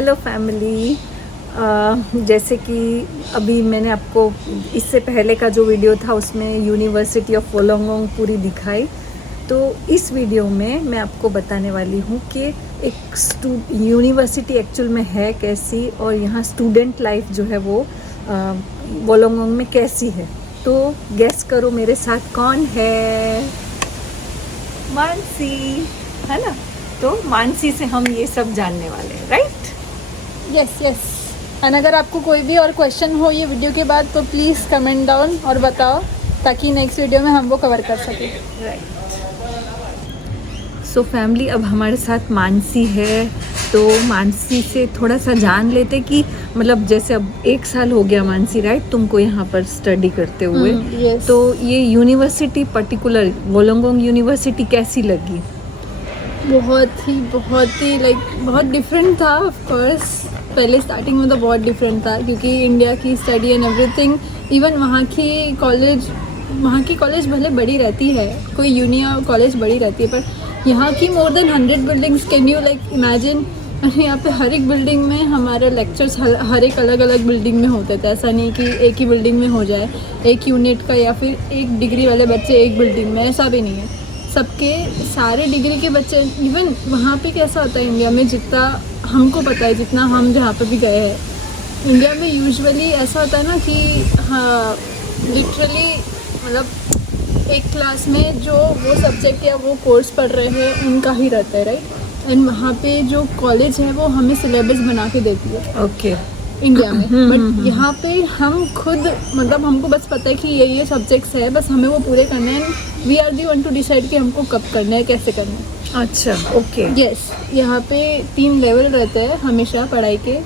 Hello family. जैसे कि अभी मैंने आपको इससे पहले का जो वीडियो था उसमें यूनिवर्सिटी ऑफ वोलोंगोंग पूरी दिखाई, तो इस वीडियो में मैं आपको बताने वाली हूँ कि एक यूनिवर्सिटी एक्चुअल में है कैसी और यहाँ स्टूडेंट लाइफ जो है वो वोलोंगोंग में कैसी है। तो गेस करो मेरे साथ कौन है? मानसी है ना। तो मानसी से हम ये सब जानने वाले हैं, राइट? यस। एंड अगर आपको कोई भी और क्वेश्चन हो ये वीडियो के बाद तो प्लीज़ कमेंट डाउन और बताओ, ताकि नेक्स्ट वीडियो में हम वो कवर कर सकें। राइट। सो फैमिली, अब हमारे साथ मानसी है, तो मानसी से थोड़ा सा जान लेते कि मतलब जैसे अब 1 साल हो गया मानसी, राइट, तुमको यहाँ पर स्टडी करते हुए। yes. तो ये यूनिवर्सिटी पर्टिकुलर वोलोंगोंग यूनिवर्सिटी कैसी लगी? बहुत ही लाइक बहुत डिफरेंट था। ऑफ कोर्स पहले स्टार्टिंग में तो बहुत डिफरेंट था, क्योंकि इंडिया की स्टडी एंड एवरीथिंग, इवन वहाँ की कॉलेज भले बड़ी रहती है, कोई यूनिया कॉलेज बड़ी रहती है, पर यहाँ की more than 100 buildings. Can you like imagine? यहाँ पे हर एक बिल्डिंग में हमारे लेक्चर्स हर एक अलग अलग बिल्डिंग में होते थे। ऐसा नहीं कि एक ही बिल्डिंग में हो जाए, एक यूनिट का या फिर एक डिग्री वाले बच्चे एक बिल्डिंग में, ऐसा भी नहीं है। सबके सारे डिग्री के बच्चे, इवन वहाँ पे कैसा होता है इंडिया में, जितना हमको पता है, जितना हम जहाँ पे भी गए हैं, इंडिया में यूजुअली ऐसा होता है ना कि हाँ, लिटरली मतलब एक क्लास में जो वो सब्जेक्ट या वो कोर्स पढ़ रहे हैं उनका ही रहता है, राइट। एंड वहाँ पे जो कॉलेज है वो हमें सिलेबस बना के देती है। ओके। इंडिया में। बट यहाँ पे हम खुद मतलब हमको बस पता है कि ये सब्जेक्ट्स है, बस हमें वो पूरे करने हैं। We are the one to decide कि हमको कब करना है, कैसे करना है। अच्छा, ओके। यस, यहाँ पे 3 लेवल रहते हैं हमेशा पढ़ाई के,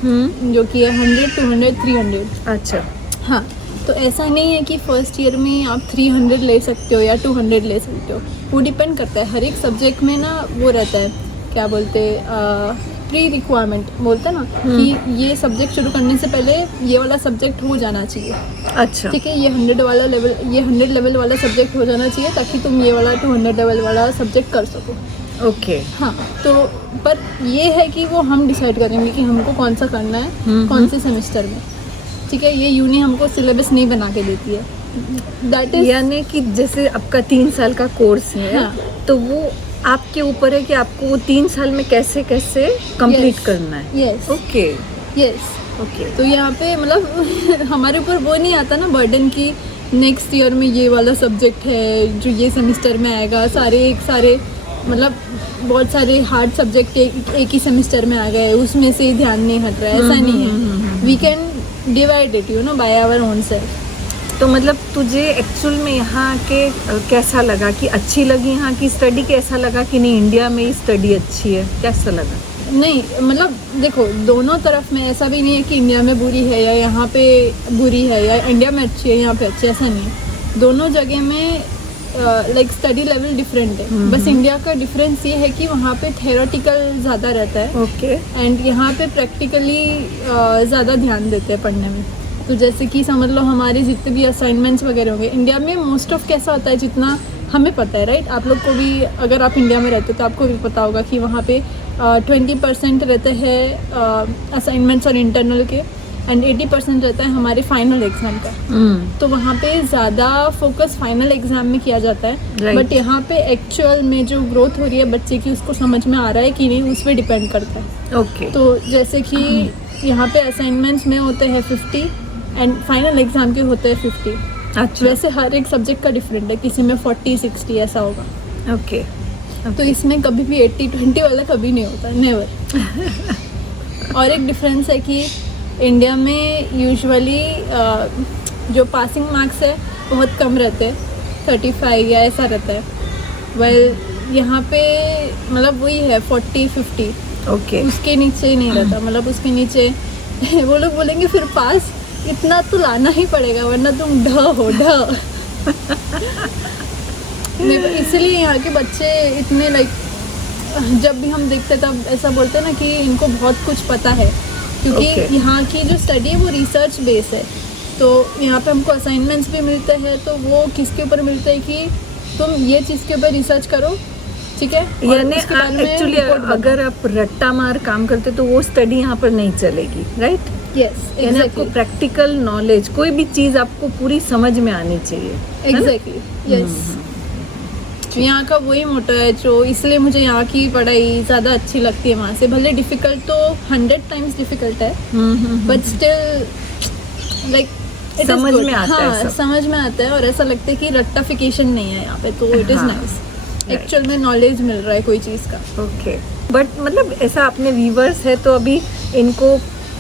जो कि है 100, 200, 300। अच्छा। हाँ, तो ऐसा नहीं है कि फर्स्ट ईयर में आप 300 ले सकते हो या 200 ले सकते हो। वो डिपेंड करता है, हर एक सब्जेक्ट में ना वो रहता है, क्या बोलते प्री रिक्वायरमेंट बोलते हैं ना, कि ये सब्जेक्ट शुरू करने से पहले ये वाला सब्जेक्ट हो जाना चाहिए। अच्छा, ठीक है, ये 100 लेवल वाला सब्जेक्ट हो जाना चाहिए, ताकि तुम ये वाला 200 लेवल वाला सब्जेक्ट कर सको। ओके। हाँ, तो पर ये है कि वो हम डिसाइड करेंगे कि हमको कौन सा करना है, कौन से सेमेस्टर में। ठीक है, ये यूनी हमको सिलेबस नहीं बना के देती है। दैट इज यानी कि जैसे आपका 3 साल का कोर्स है, हाँ, तो वो आपके ऊपर है कि आपको वो 3 साल में कैसे कंप्लीट करना है। Yes, okay. Yes, okay. तो यहाँ पे मतलब हमारे ऊपर वो नहीं आता ना बर्डन की नेक्स्ट ईयर में ये वाला सब्जेक्ट है जो ये सेमेस्टर में आएगा, सारे मतलब बहुत सारे हार्ड सब्जेक्ट एक ही सेमेस्टर में आ गए, उसमें से ही ध्यान नहीं हट रहा है, ऐसा नहीं है। We can divide it by our own self. तो मतलब तुझे एक्चुअल में यहाँ के कैसा लगा? कि अच्छी लगी यहाँ की स्टडी, कैसा लगा कि नहीं इंडिया में ही स्टडी अच्छी है, कैसा लगा? नहीं मतलब देखो, दोनों तरफ में ऐसा भी नहीं है कि इंडिया में बुरी है या यहाँ पे बुरी है, या इंडिया में अच्छी है यहाँ पे अच्छी, ऐसा नहीं है। दोनों जगह में लाइक स्टडी लेवल डिफरेंट है। बस इंडिया का डिफरेंस ये है कि वहाँ पे थ्योरेटिकल ज़्यादा रहता है, ओके, एंड यहाँ पे प्रैक्टिकली ज़्यादा ध्यान देते हैं पढ़ने में। तो जैसे कि समझ लो हमारे जितने भी असाइनमेंट्स वगैरह होंगे, इंडिया में मोस्ट ऑफ कैसा होता है, जितना हमें पता है, राइट, आप लोग को भी, अगर आप इंडिया में रहते हो तो आपको भी पता होगा कि वहाँ पे 20% रहते हैं असाइनमेंट्स और इंटरनल के, एंड 80% रहता है हमारे फाइनल एग्ज़ाम का। तो वहाँ पे ज़्यादा फोकस फाइनल एग्ज़ाम में किया जाता है। बट यहाँ पे एक्चुअल में जो ग्रोथ हो रही है बच्चे की, उसको समझ में आ रहा है कि नहीं, उस पर डिपेंड करता है। ओके। तो जैसे कि यहाँ पे असाइनमेंट्स में होते हैं 50 एंड फाइनल एग्ज़ाम के होते हैं 50। अच्छा। वैसे हर एक सब्जेक्ट का डिफरेंट है, किसी में 40-60 ऐसा होगा। ओके। तो इसमें कभी भी 80-20 वाला कभी नहीं होता, नेवर। और एक डिफरेंस है कि इंडिया में यूजुअली जो पासिंग मार्क्स है बहुत कम रहते हैं, 35 या ऐसा रहता है। वेल यहाँ पे मतलब वही है 40-50। ओके। उसके नीचे ही नहीं रहता, मतलब उसके नीचे वो लोग बोलेंगे फिर पास इतना तो लाना ही पड़ेगा, वरना तुम ढ हो ढ। इसलिए यहाँ के बच्चे इतने लाइक, जब भी हम देखते तब ऐसा बोलते हैं ना कि इनको बहुत कुछ पता है, क्योंकि यहाँ की जो स्टडी है वो रिसर्च बेस है। तो यहाँ पे हमको असाइनमेंट्स भी मिलते हैं, तो वो किसके ऊपर मिलते हैं कि तुम ये चीज़ के ऊपर रिसर्च करो, ठीक है। यानी एक्चुअली अगर आप रट्टा मार काम करते तो वो स्टडी यहाँ पर नहीं चलेगी, राइट? यस, यानी आपको प्रैक्टिकल नॉलेज, कोई भी चीज़ आपको पूरी समझ में आनी चाहिए। Exactly, yes. यहाँ का वही मोटो है, जो इसलिए मुझे यहाँ की पढ़ाई ज़्यादा अच्छी लगती है वहाँ से। भले डिफ़िकल्ट तो 100 टाइम्स डिफ़िकल्ट है, बट स्टिल लाइक समझ में आता है, हाँ, समझ में आता है। और ऐसा लगता है कि रट्टाफिकेशन नहीं है यहाँ पे, तो इट इज़ नाइस। एक्चुअल में नॉलेज मिल रहा है कोई चीज़ का। ओके, बट मतलब ऐसा अपने व्यूवर्स है तो अभी इनको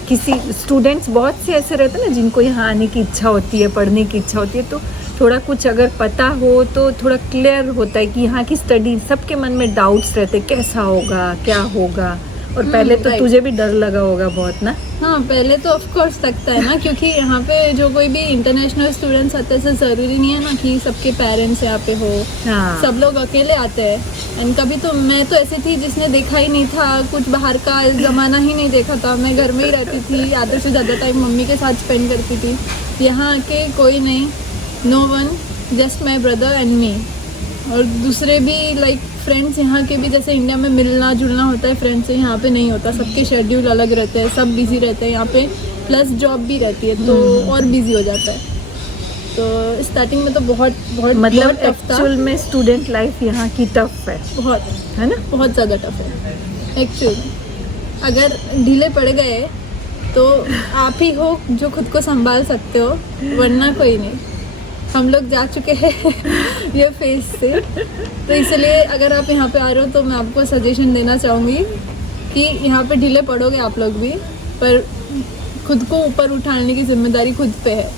किसी स्टूडेंट्स बहुत से ऐसे रहते हैं ना जिनको यहाँ आने की इच्छा होती है, पढ़ने की इच्छा होती है, तो थोड़ा कुछ अगर पता हो तो थोड़ा क्लियर होता है कि यहाँ की स्टडी, सबके मन में डाउट्स रहते हैं कैसा होगा, क्या होगा। और पहले तो तुझे भी डर लगा होगा बहुत ना? हाँ, पहले तो ऑफ कोर्स लगता है ना, क्योंकि यहाँ पे जो कोई भी इंटरनेशनल स्टूडेंट्स आते हैं, ऐसा ज़रूरी नहीं है ना कि सबके पेरेंट्स यहाँ पे हो। हाँ। सब लोग अकेले आते हैं। एंड कभी तो मैं तो ऐसी थी जिसने देखा ही नहीं था, कुछ बाहर का ज़माना ही नहीं देखा था। मैं घर में ही रहती थी, आधे से ज़्यादा टाइम मम्मी के साथ स्पेंड करती थी। यहाँ आके कोई नहीं, no one, just my brother and me. और दूसरे भी लाइक फ्रेंड्स यहाँ के भी, जैसे इंडिया में मिलना जुलना होता है फ्रेंड्स से, यहाँ पे नहीं होता। सबके शेड्यूल अलग रहते हैं, सब बिजी रहते हैं यहाँ पे, प्लस जॉब भी रहती है तो और बिजी हो जाता है। तो स्टार्टिंग में तो बहुत बहुत मतलब बहुत टफ था। एक्चुअल में स्टूडेंट लाइफ यहाँ की टफ है, बहुत, है ना? बहुत ज़्यादा टफ है एक्चुअली। अगर ढीले पड़ गए तो आप ही हो जो खुद को संभाल सकते हो, वरना कोई नहीं। हम लोग जा चुके हैं ये फेज से, तो इसलिए अगर आप यहाँ पे आ रहे हो तो मैं आपको सजेशन देना चाहूँगी कि यहाँ पे ढीले पड़ोगे आप लोग भी, पर खुद को ऊपर उठाने की जिम्मेदारी खुद पे है,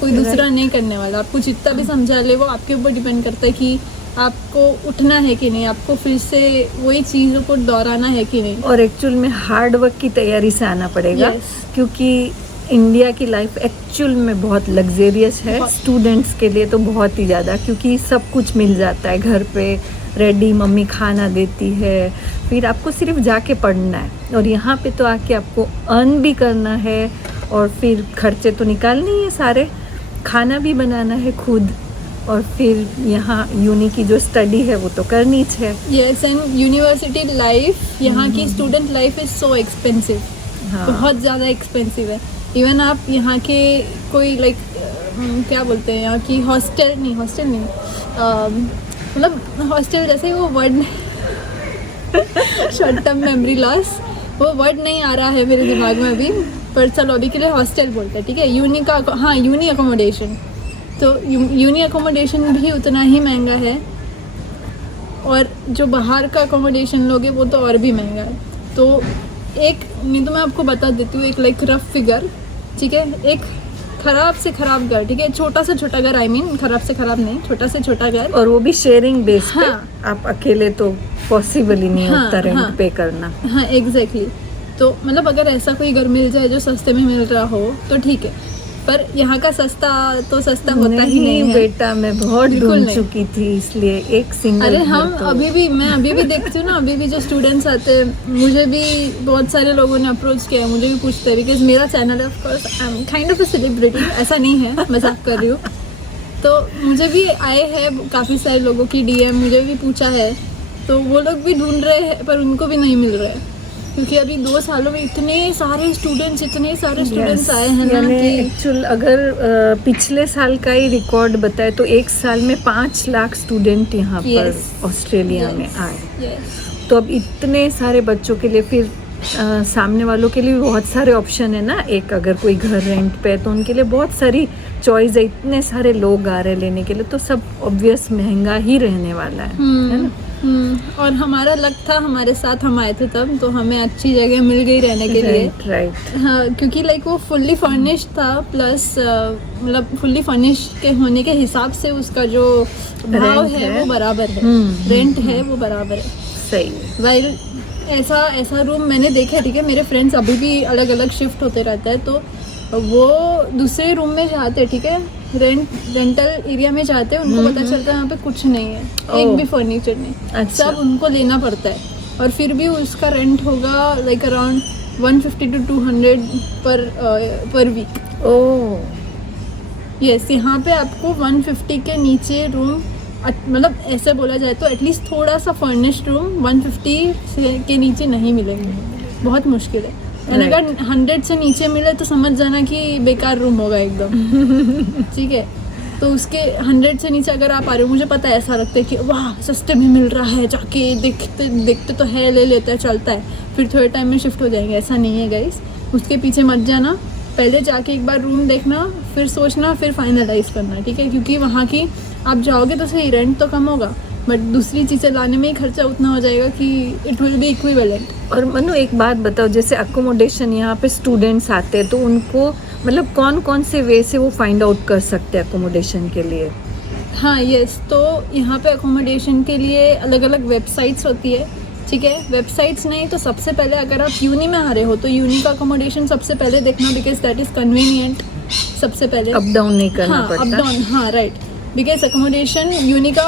कोई दूसरा नहीं करने वाला। आपको जितना भी समझा ले वो आपके ऊपर डिपेंड करता है कि आपको उठना है कि नहीं, आपको फिर से वही चीज़ों को दोहराना है कि नहीं। और एक्चुअल में हार्ड वर्क की तैयारी से आना पड़ेगा। Yes. क्योंकि इंडिया की लाइफ एक्चुअल में बहुत लग्जेरियस है स्टूडेंट्स के लिए, तो बहुत ही ज़्यादा, क्योंकि सब कुछ मिल जाता है घर पे रेडी, मम्मी खाना देती है, फिर आपको सिर्फ जाके पढ़ना है। और यहाँ पे तो आके आपको अर्न भी करना है और फिर खर्चे तो निकालने ही है सारे, खाना भी बनाना है खुद, और फिर यहाँ यूनी की जो स्टडी है वो तो करनी है। यस, एंड यूनिवर्सिटी लाइफ, यहाँ की student life is so expensive. हाँ। बहुत ज़्यादा एक्सपेंसिव है। इवन आप यहाँ के कोई लाइक क्या बोलते हैं यहाँ की हॉस्टल नहीं मतलब हॉस्टल जैसे वो word short term memory loss, वो वर्ड नहीं आ रहा है मेरे दिमाग में अभी, पर चलो अभी के लिए हॉस्टल बोलते हैं, ठीक है। यूनी का, हाँ, यूनी अकोमोडेशन, तो यूनी अकोमोडेशन भी उतना ही महंगा है, और जो बाहर का अकोमोडेशन लोगे वो तो और भी महंगा है। तो एक, नहीं तो मैं आपको बता देती हूँ एक लाइक रफ फिगर, ठीक है। एक ख़राब से ख़राब घर, ठीक है, छोटा से छोटा घर, आई मीन ख़राब से ख़राब नहीं, छोटा से छोटा घर, और वो भी शेयरिंग बेस पे। हाँ। आप अकेले तो पॉसिबल ही नहीं होता रेंट पे करना। हाँ, एग्जैक्टली। तो मतलब अगर ऐसा कोई घर मिल जाए जो सस्ते में मिल रहा हो तो ठीक है, पर यहाँ का सस्ता तो सस्ता होता ही नहीं है बेटा, मैं बहुत ढूंढ चुकी थी, इसलिए एक सिंगल। अरे हम मैं अभी भी देखती हूँ ना, अभी भी जो स्टूडेंट्स आते हैं, मुझे भी बहुत सारे लोगों ने अप्रोच किया है, मुझे भी पूछते हैं, बिकॉज मेरा चैनल है, of course I am kind of a celebrity, ऐसा नहीं है, मजाक कर रही हूँ। तो मुझे भी आए हैं काफ़ी सारे लोगों की डीएम, मुझे भी पूछा है, तो वो लोग भी ढूंढ रहे हैं पर उनको भी नहीं मिल रहा है, क्योंकि अभी 2 सालों में इतने सारे स्टूडेंट्स आए हैं ना कि एक्चुअल अगर पिछले साल का ही रिकॉर्ड बताए तो एक साल में 5 लाख स्टूडेंट यहाँ पर ऑस्ट्रेलिया में आए। तो अब इतने सारे बच्चों के लिए फिर सामने वालों के लिए भी बहुत सारे ऑप्शन है ना। एक अगर कोई घर रेंट पे है तो उनके लिए बहुत सारी चॉइस है, इतने सारे लोग आ रहे लेने के लिए, तो सब ऑब्वियस महंगा ही रहने वाला है ना। और हमारा लक था, हमारे साथ हम आए थे तब, तो हमें अच्छी जगह मिल गई रहने के लिए। राइट। हाँ, क्योंकि लाइक वो फुल्ली फर्निश्ड था, प्लस मतलब फुल्ली फर्निश्ड के होने के हिसाब से उसका जो भाव है वो बराबर है, रेंट है वो बराबर है। सही। वाइल ऐसा रूम मैंने देखा है, ठीक है, मेरे फ्रेंड्स अभी भी अलग अलग शिफ्ट होते रहते हैं, तो वो दूसरे रूम में जाते हैं, ठीक है, रेंटल एरिया में जाते हैं, उनको पता चलता है यहाँ पे कुछ नहीं है, एक भी फर्नीचर नहीं। अच्छा। सब उनको लेना पड़ता है, और फिर भी उसका रेंट होगा लाइक अराउंड 150 to 200 पर वीक। ओह यस, यहाँ पे आपको 150 के नीचे रूम मतलब ऐसे बोला जाए तो एटलीस्ट थोड़ा सा फर्निश्ड रूम 150 के नीचे नहीं मिलेंगे, बहुत मुश्किल है। और Right. अगर 100 से नीचे मिले तो समझ जाना कि बेकार रूम होगा एकदम। ठीक है, तो उसके 100 से नीचे अगर आप आ रहे हो, मुझे पता है ऐसा लगता है कि वाह सस्ते में मिल रहा है, जाके देखते देखते तो है, ले लेते हैं, चलता है, फिर थोड़े टाइम में शिफ्ट हो जाएंगे। ऐसा नहीं है गाइस, उसके पीछे मत जाना, पहले जाके एक बार रूम देखना, फिर सोचना, फिर फाइनलाइज करना, ठीक है। क्योंकि वहाँ की आप जाओगे तो सही, रेंट तो कम होगा, बट दूसरी चीज़ें लाने में ही खर्चा उतना हो जाएगा कि इट विल बी इक्विवेलेंट। और मनु एक बात बताओ, जैसे अकोमोडेशन यहाँ पे स्टूडेंट्स आते हैं तो उनको मतलब कौन कौन से वे से वो फाइंड आउट कर सकते हैं अकोमोडेशन के लिए? हाँ यस, तो यहाँ पे अकोमोडेशन के लिए अलग अलग वेबसाइट्स होती है, ठीक है। वेबसाइट्स नहीं तो सबसे पहले अगर आप यूनी में आ रहे हो तो यूनी का अकोमोडेशन सबसे पहले देखना, बिकॉज दैट इज़ कन्वीनियंट। सबसे पहले अप डाउन नहीं करना हाँ, पड़ता। अप डाउन, हाँ राइट, बिकॉज अकोमोडेशन यूनी का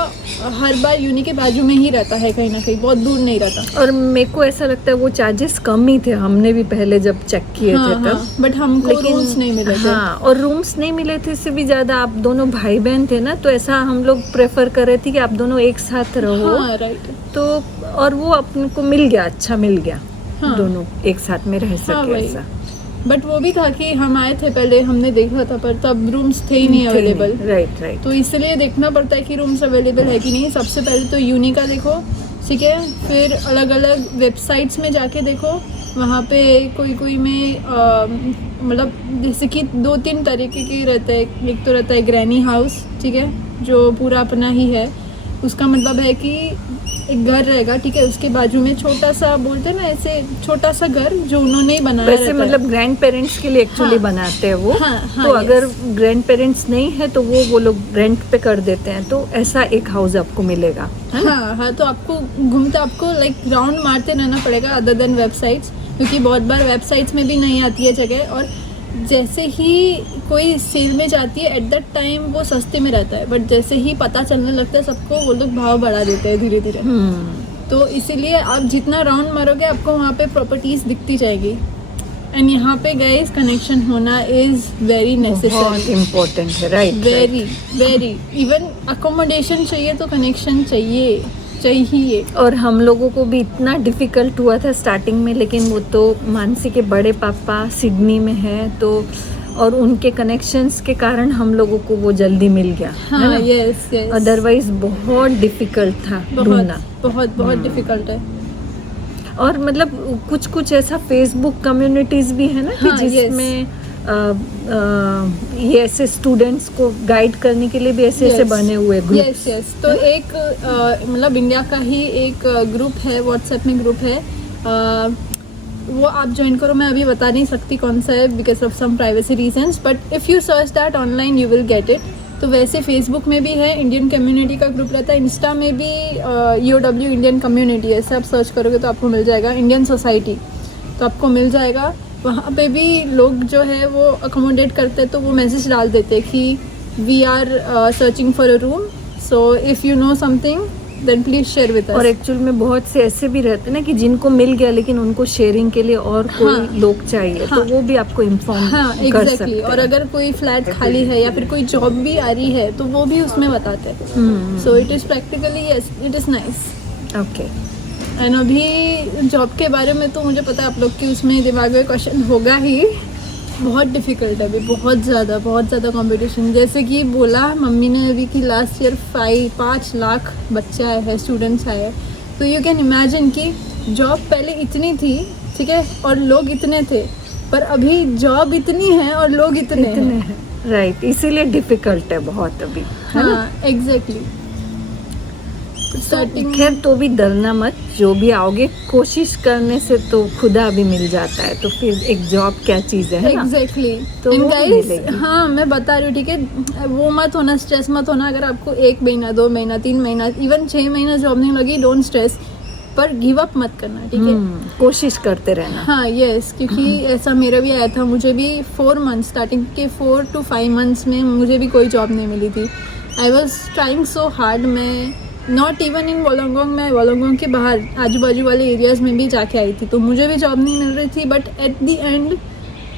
हर बार यूनी के बाजू में ही रहता है, कहीं ना कहीं, बहुत दूर नहीं रहता। और मेरे को ऐसा लगता है वो चार्जेस कम ही थे, हमने भी पहले जब चेक किए थे तब। हाँ, बट हमको रूम्स नहीं मिले थे। हाँ, और रूम्स नहीं मिले थे, इससे भी ज़्यादा आप दोनों भाई बहन थे ना, तो ऐसा हम लोग प्रेफर कर रहे थे कि आप दोनों एक साथ रहो। हाँ राइट, तो और वो अपने को मिल गया, अच्छा मिल गया। हाँ। दोनों एक साथ में रह सके वही। ऐसा। बट वो भी था कि हम आए थे पहले, हमने देखा था, पर तब रूम्स थे ही नहीं अवेलेबल। Right right. तो इसलिए देखना पड़ता है कि रूम्स अवेलेबल है कि नहीं। सबसे पहले तो यूनी का देखो, ठीक है, फिर अलग अलग वेबसाइट्स में जाके देखो, वहाँ पे कोई में मतलब जैसे कि 2-3 तरीके के रहते हैं। एक तो रहता है ग्रैनी हाउस, ठीक है, जो पूरा अपना ही है, उसका मतलब है कि एक घर रहेगा, ठीक है, उसके बाजू में छोटा सा, बोलते हैं ना ऐसे, छोटा सा घर जो उन्होंने ही बनाया वैसे रहता है। मतलब ग्रैंड पेरेंट्स के लिए एक्चुअली हाँ। बनाते हैं वो। हाँ, हाँ, तो yes. अगर ग्रैंड पेरेंट्स नहीं है तो वो लोग रेंट पे कर देते हैं, तो ऐसा एक हाउस आपको मिलेगा। हाँ हाँ, तो आपको घूमते, आपको लाइक राउंड मारते रहना पड़ेगा अदर देन वेबसाइट्स, क्योंकि बहुत बार वेबसाइट्स में भी नहीं आती है जगह, और जैसे ही कोई सेल में जाती है एट दैट टाइम वो सस्ते में रहता है, बट जैसे ही पता चलने लगता है सबको, वो लोग भाव बढ़ा देते हैं धीरे धीरे। तो इसीलिए आप जितना राउंड मारोगे आपको वहाँ पे प्रॉपर्टीज दिखती जाएगी। एंड यहाँ पे गाइस कनेक्शन होना इज़ वेरी बहुत नेसेसरी, इम्पोर्टेंट है। Right very very. Even accommodation चाहिए तो कनेक्शन चाहिए। और हम लोगों को भी इतना डिफिकल्ट हुआ था स्टार्टिंग में, लेकिन वो तो मानसी के बड़े पापा सिडनी में हैं, तो और उनके कनेक्शंस के कारण हम लोगों को वो जल्दी मिल गया। हाँ यस यस, अदरवाइज बहुत डिफिकल्ट था ढूंढना। बहुत डिफिकल्ट है। और मतलब कुछ कुछ ऐसा फेसबुक कम्युनिटीज भी है ना कि हाँ, जिसमें ये ऐसे स्टूडेंट्स को गाइड करने के लिए भी ऐसे ऐसे Yes. बने हुए ग्रुप। यस, तो एक मतलब इंडिया का ही एक ग्रुप है, व्हाट्सएप में ग्रुप है, वो आप ज्वाइन करो। मैं अभी बता नहीं सकती कौन सा है because of some privacy reasons, but if you search that online you will get it. तो वैसे फेसबुक में भी है, इंडियन कम्युनिटी का ग्रुप रहता है, इंस्टा में भी UW इंडियन कम्युनिटी, ऐसे आप सर्च करोगे तो आपको मिल जाएगा, इंडियन सोसाइटी, तो आपको मिल जाएगा। वहाँ पे भी लोग जो है वो अकोमोडेट करते हैं, तो वो मैसेज डाल देते हैं कि we are searching for a room, so if you know something then please share with us. और एक्चुअल में बहुत से ऐसे भी रहते हैं ना कि जिनको मिल गया लेकिन उनको शेयरिंग के लिए और कोई हाँ, लोग चाहिए, हाँ, तो वो भी आपको इन्फॉर्म हाँ कर एग्जैक्टली। सकते और हैं। अगर कोई फ्लैट खाली है या फिर कोई जॉब भी आ रही है तो वो भी उसमें बताते हैं। So it is practically yes, it is nice. Okay. And अभी जॉब के बारे में तो मुझे पता है आप लोग की उसमें दिमाग में क्वेश्चन होगा ही, बहुत डिफ़िकल्ट है अभी, बहुत ज़्यादा कंपटीशन। जैसे कि बोला मम्मी ने अभी कि लास्ट ईयर 5 लाख बच्चे आए हैं, स्टूडेंट्स आए हैं, तो यू कैन इमेजिन कि जॉब पहले इतनी थी, ठीक है, और लोग इतने थे, पर अभी जॉब इतनी है और लोग इतने हैं। राइट, इसीलिए डिफिकल्ट है बहुत अभी, है ना? हाँ एग्जैक्टली। स्टार्टिंग खैर तो भी डरना मत, जो भी आओगे कोशिश करने से तो खुदा भी मिल जाता है, तो फिर एक जॉब क्या चीज़ है ना? एग्जैक्टली। तो एंड वो गाइस मिलेगी। हाँ मैं बता रही हूँ, ठीक है, वो मत होना, स्ट्रेस मत होना अगर आपको 1 महीना 2 महीना 3 महीना इवन 6 महीना जॉब नहीं लगी, डोंट स्ट्रेस, पर गिव अप मत करना, ठीक है। कोशिश करते रहना। हाँ यस, क्योंकि ऐसा मेरा भी आया था, मुझे भी 4 मंथ्स, स्टार्टिंग के 4 to 5 मंथ्स में मुझे भी कोई जॉब नहीं मिली थी। I was trying so hard. मैं नॉट इवन इन वोलोंगोंग, मैं वोलोंगोंग के बाहर आजू बाजू वाले एरियाज़ में भी जाके आई थी, तो मुझे भी जॉब नहीं मिल रही थी, बट एट द एंड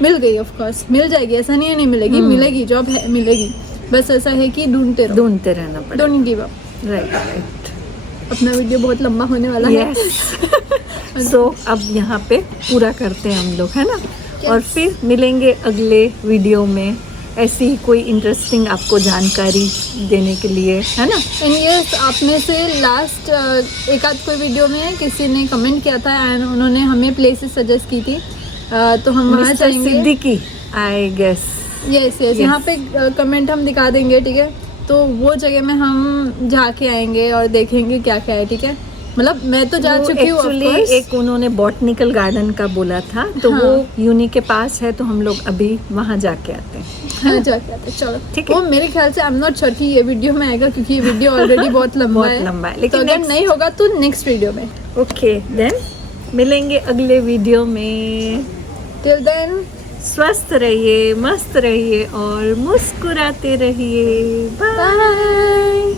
मिल गई। ऑफ कोर्स मिल जाएगी, ऐसा नहीं है नहीं मिलेगी, मिलेगी, जॉब है, मिलेगी, बस ऐसा है कि ढूंढते रहो, ढूंढते रहना पड़ेगा। Don't give up. राइट। अपना वीडियो बहुत लंबा होने वाला है। सो अब यहाँ पे पूरा करते हैं हम लोग, है ना? और फिर मिलेंगे अगले वीडियो में ऐसी ही कोई इंटरेस्टिंग आपको जानकारी देने के लिए, है ना? एंड यस, आप में से लास्ट एक आध कोई वीडियो में किसी ने कमेंट किया था एंड उन्होंने हमें प्लेसेस सजेस्ट की थी, तो हम वहाँ मिस्टर जाएंगे। Siddiqui, I guess. यस, यहाँ पे कमेंट हम दिखा देंगे, ठीक है? तो वो जगह में हम जाके आएंगे और देखेंगे क्या क्या है, ठीक है? मतलब मैं तो जा चुकी हूँ एक्चुअली एक उन्होंने बॉटनिकल गार्डन का बोला था, तो हाँ। वो यूनी के पास है, तो हम लोग अभी वहाँ जाके आते हैं। हाँ, जाके आते हैं, चलो ठीक है। वो मेरे ख्याल से आई एम नॉट श्योर कि ये वीडियो में आएगा, क्योंकि ये वीडियो ऑलरेडी बहुत लंबा बहुत लंबा है, लेकिन तो अगर next- नहीं होगा तो नेक्स्ट वीडियो में। ओके देन, मिलेंगे अगले वीडियो में। टिल देन, स्वस्थ रहिए, मस्त रहिए और मुस्कुराते रहिए। बाय। बाय।